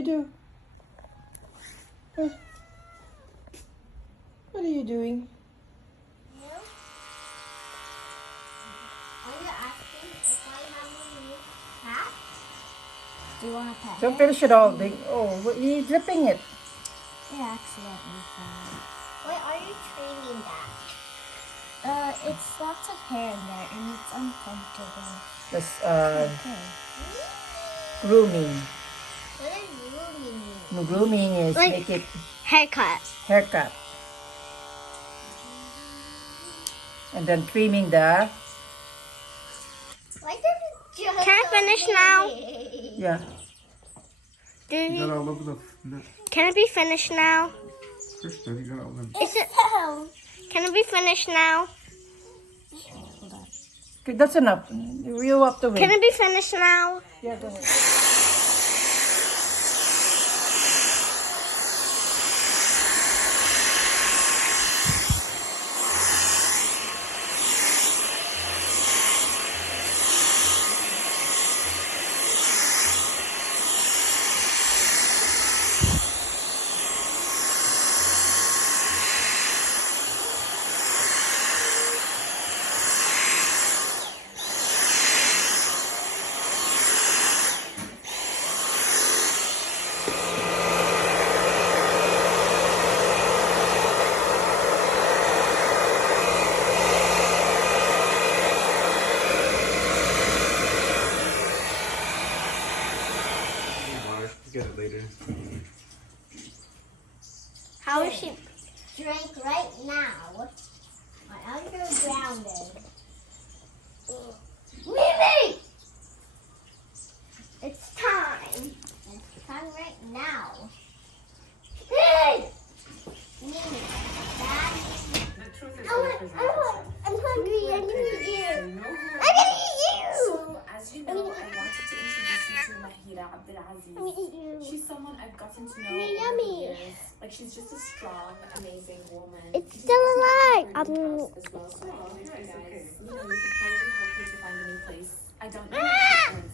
you do? What are you doing? Are you asking if I have a new cat? Do you want a pet? Don't finish it all. Oh, you're dripping it. I accidentally found it. Why are you trimming that? It's lots of hair in there and it's uncomfortable. That's Okay. grooming. What does grooming mean? No, grooming is Like- make it Haircut. haircut. And then trimming the, Why does it just Can I finish now? yeah. Do You got you, all over the. can it be finished now? Kristen, you got all over. Is it? Can it be finished now? Okay, that's enough. You have to wait. Can it be finished now? Yeah, go ahead. Get it later. How is she? Drink right now. My undergrounded. Mimi! It's time. It's time right now. Hey! Mimi, Dad. I'm hungry. I'm gonna eat you. I'm gonna eat you. So, as you know, I wanted to introduce you to Mahira Abdelaziz. I'm gonna eat you. She's someone I've gotten to know Yummy, over the yummy. years. Like, she's just a strong, amazing woman. It's still alive. As well, so I volunteer, guys. You know, you could probably help her to find a new place. I don't know if she is